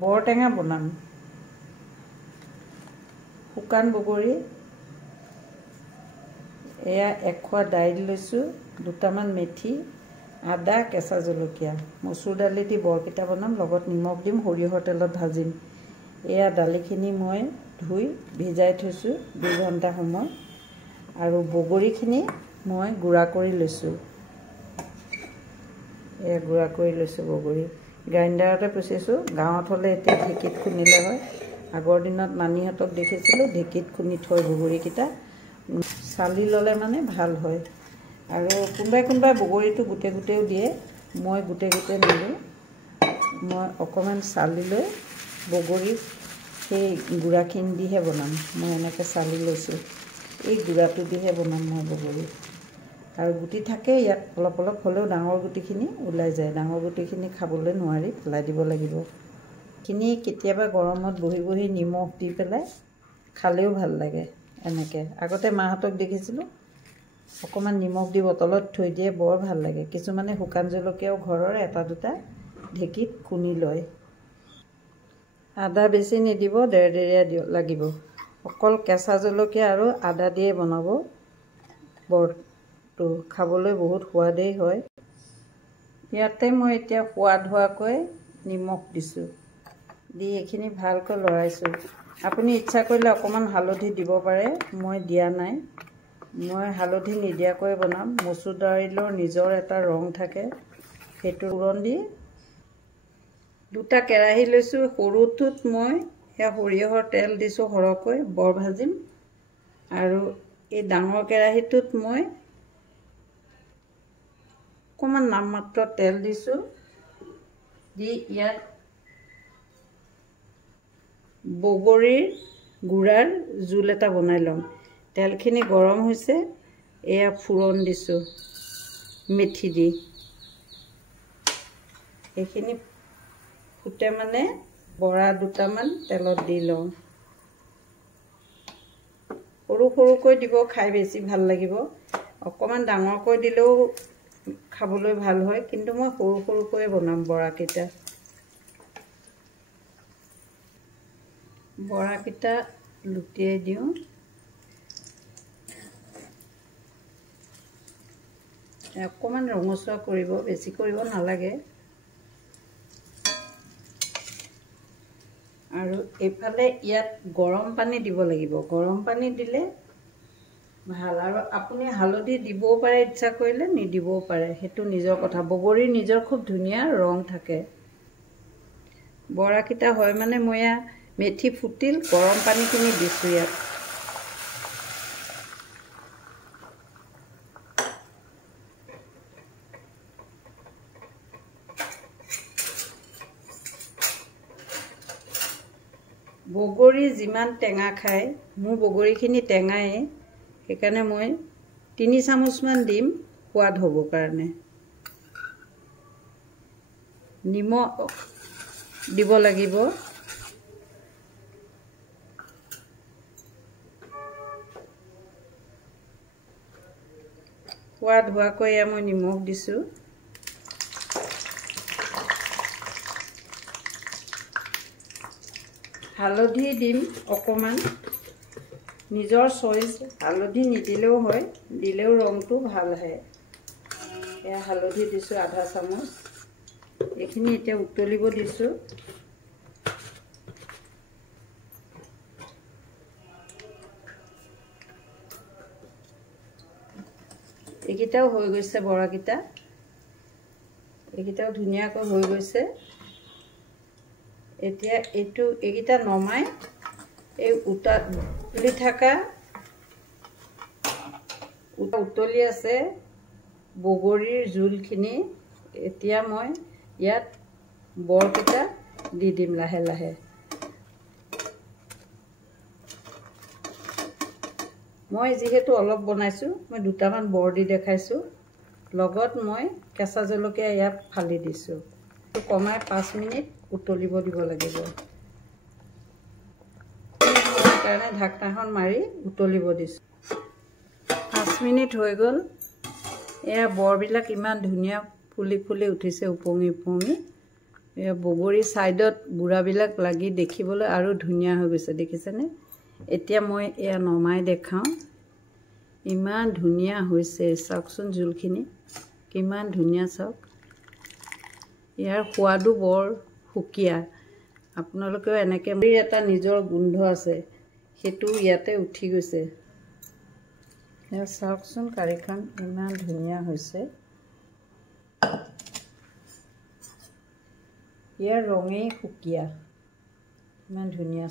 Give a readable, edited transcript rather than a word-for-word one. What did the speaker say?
বৰটেঙা বনাম। শুকান বগৰী এয়া 1 খোৱা দাইল লৈছোঁ, 2টামান মেথি, আদা, কেঁচা জলকীয়া, মচুৰ দালি দি বৰপিঠা বনাম, লগত নিমখ দিম, সৰিয়হৰ তেলত ভাজিম। এয়া দালিখিনি মই ধুই ভিজাই থৈছোঁ 2 ঘণ্টা সময়, আৰু বগৰীখিনি মই গুড়া কৰি লৈছোঁ। এয়া গুড়া কৰি লৈছোঁ বগৰী, গ্ৰাইণ্ডাৰতে পিচিছোঁ। গাঁৱত হ'লে এতিয়া ঢেঁকীত খুন্দিলে হয়। আগৰ দিনত নানীহঁতক দেখিছিলোঁ ঢেঁকীত খুন্দি থয় বগৰীকেইটা, চালি ল'লে মানে ভাল হয়। আৰু কোনোবাই বগৰীটো গোটেও দিয়ে, মই গোটে নিদিওঁ। মই অকণমান চালি লৈ বগৰী সেই গুড়াখিনি দিহে বনাম। মই এনেকৈ চালি লৈছোঁ, এই গুড়াটো দিহে বনাম মই বগৰী। আৰু গুটি থাকে ইয়াত অলপ হ'লেও ডাঙৰ গুটিখিনি ওলাই যায়। ডাঙৰ গুটিখিনি খাবলৈ নোৱাৰি, পেলাই দিব লাগিব। এইখিনি কেতিয়াবা গৰমত বহি নিমখ দি পেলাই খালেও ভাল লাগে। এনেকৈ আগতে মাহঁতক দেখিছিলোঁ অকণমান নিমখ দি বটলত থৈ দিয়ে, বৰ ভাল লাগে। কিছুমানে শুকান জলকীয়াও ঘৰৰ 1-2টা ঢেঁকীত খুন্দি লয়। আদা বেছি নিদিব, দেৰদেৰীয়া লাগিব। অকল কেঁচা জলকীয়া আৰু আদা দিয়ে বনাব। বৰটো খাবলৈ বহুত সোৱাদেই হয়। ইয়াতে মই এতিয়া সোৱাদ হোৱাকৈ নিমখ দিছোঁ, দি এইখিনি ভালকৈ লৰাইছোঁ। আপুনি ইচ্ছা কৰিলে অকণমান হালধি দিব পাৰে, মই দিয়া নাই। মই হালধি নিদিয়াকৈ বনাম। মচুৰ দাইলৰ নিজৰ এটা ৰং থাকে, সেইটো ৰং দি 2টা কেৰাহী লৈছোঁ। সৰুটোত মই সৰিয়হৰ তেল দিছোঁ সৰহকৈ, বৰ ভাজিম। আৰু এই ডাঙৰ কেৰাহীটোত মই অকণমান নামমাত্ৰ তেল দিছোঁ, দি ইয়াত বগৰীৰ গুড়াৰ জোল এটা বনাই ল'ম। তেলখিনি গৰম হৈছে, এয়া ফুৰণ দিছোঁ মেথি দি। এইখিনি ফুটে মানে বৰা 2টামান তেলত দি লওঁ। সৰুকৈ দিব, খাই বেছি ভাল লাগিব। অকণমান ডাঙৰকৈ দিলেও খাবলৈ ভাল হয়, কিন্তু মই সৰুকৈ বনাম বৰাকেইটা। বৰাকেইটা লুটিয়াই দিওঁ। অকণমান ৰঙচুৱা কৰিব, বেছি কৰিব নালাগে। আৰু এইফালে ইয়াত গৰম পানী দিব লাগিব। গৰম পানী দিলে ভাল। আৰু আপুনি হালধি দিবও পাৰে, ইচ্ছা কৰিলে নিদিবও পাৰে, সেইটো নিজৰ কথা। বগৰীৰ নিজৰ খুব ধুনীয়া ৰং থাকে। বৰাকেইটা হয় মানে মই মেথি ফুটিল, গৰম পানীখিনি দিছোঁ ইয়াত। বগৰী যিমান টেঙা খায়, মোৰ বগৰীখিনি টেঙাই, সেইকাৰণে মই 3 চামুচমান দিম সোৱাদ হ'বৰ কাৰণে। নিমখ দিব লাগিব। সোৱাদ হোৱাকৈ মই নিমখ দিছোঁ। হালধি দিম অকণমান, নিজৰ চইচ। হালধি নিদিলেও হয়, দিলেও ৰংটো ভাল আহে। এয়া হালধি দিছোঁ 1/2 চামুচ। এইখিনি এতিয়া উতলিব দিছোঁ। এইকেইটাও হৈ গৈছে বৰাকেইটা, এইকেইটাও ধুনীয়াকৈ হৈ গৈছে। এতিয়া এইকেইটা নমাই এই উতলি আছে বগৰীৰ জোলখিনি এতিয়া মই ইয়াত বৰকেইটা দি দিম লাহে লাহে। মই যিহেতু অলপ বনাইছোঁ, মই 2টামান বৰ দি দেখাইছোঁ। লগত মই কেঁচা জলকীয়া ইয়াত ফালি দিছোঁ। কমাই 5 মিনিট উতলিব দিব লাগিব। সেইকাৰণে ঢাকনাখন মাৰি উতলিব দিছোঁ। 5 মিনিট হৈ গ'ল। এয়া বৰবিলাক ইমান ধুনীয়া ফুলি উঠিছে, ওপঙি। এয়া বগৰী ছাইডত বুঢ়াবিলাক লাগি দেখিবলৈ আৰু ধুনীয়া হৈ গৈছে দেখিছেনে। এতিয়া মই এয়া নমাই দেখাওঁ। ইমান ধুনীয়া হৈছে চাওকচোন, জোলখিনি কিমান ধুনীয়া চাওক। ইয়াৰ সোৱাদো বৰ সুকীয়া। আপোনালোকেও এনেকৈ এটা নিজৰ গোন্ধ আছে, সেইটো ইয়াতে উঠি গৈছে। এয়া চাওকচোন, কাৰীখন ইমান ধুনীয়া হৈছে। ইয়াৰ ৰঙেই সুকীয়া, ইমান ধুনীয়া।